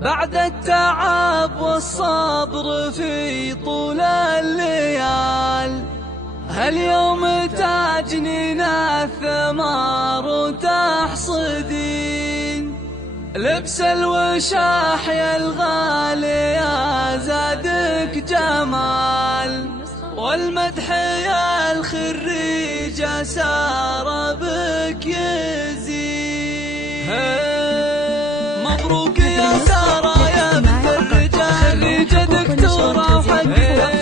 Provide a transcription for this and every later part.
بعد التعب والصبر في طول الليال، هاليوم تجنين الثمار وتحصدين. لبس الوشاح يا الغالي يا زادك جمال، والمدح يا الخريج سار بك يزين. مبروك يا سارة يا بنت الرجال، خريجة دكتورة وحققت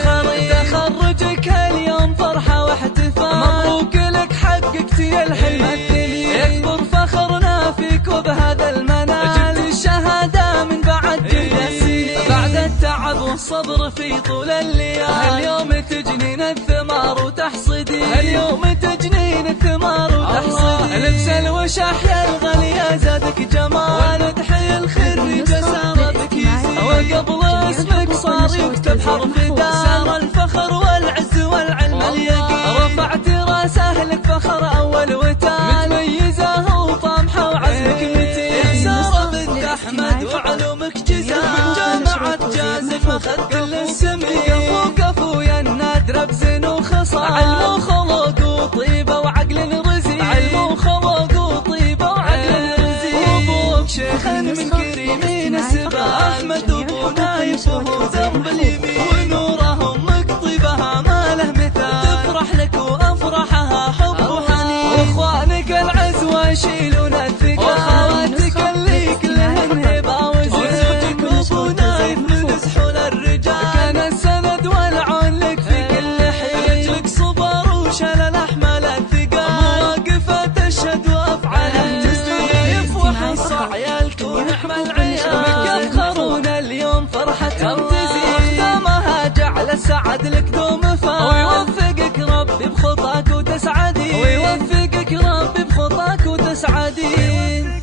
تخرجك اليوم فرحة واحتفال. مبروك لك حققتي الحلم الدنيا، يكبر فخرنا فيك وبهذا المنال. جبت الشهادة من بعد جهد السنين، بعد التعب والصبر في طول الليال، اليوم تجنين الثمار وتحصدين. اليوم تجنين الثمار وتحصدين. لبس الوشاح يا الغالي يا زادك جمال، والمدح الخريج سار بك يزين. وقبل اسمك صار يكتب حرف دال، سار الفخر والعز والعلم اليقين. رفعت راس اهلك فخر اول وتال، متميزه وطامحه وعزمك متين. يا ساره بنت احمد وعلومك جزال، من جامعه جازم اخذ كل السمين. وقفوا يا النادره بزين وخصال، علم وخلق وطيبه وعقل رزين. علم وخلق وطيبه وعقل رزين. وابوك شيخ من كريمين السبال، احمد ابو نايف وهو ذنب اليمين. ونوره امك طيبها ما له مثال، تفرح لك وافرحها حب وحنين. واخوانك العزوه يشيلون الثقال، واخواتك اللي كلهن هبه وزين. وزوجك ابو نايف من سحول الرجال، كان السند والعون لك في كل حين. رجلك صبر وشال الاحمال الثقال، مواقفه تشهد وافعالها تستضيف. وحصى عيالك ونعم العيال، يفخرون اليوم فرحتهم تزيد. واختامها جعل السعد لك دوم فال، ويوفقك ربي بخطاك وتسعدين. ويوفقك ربي بخطاك وتسعدين.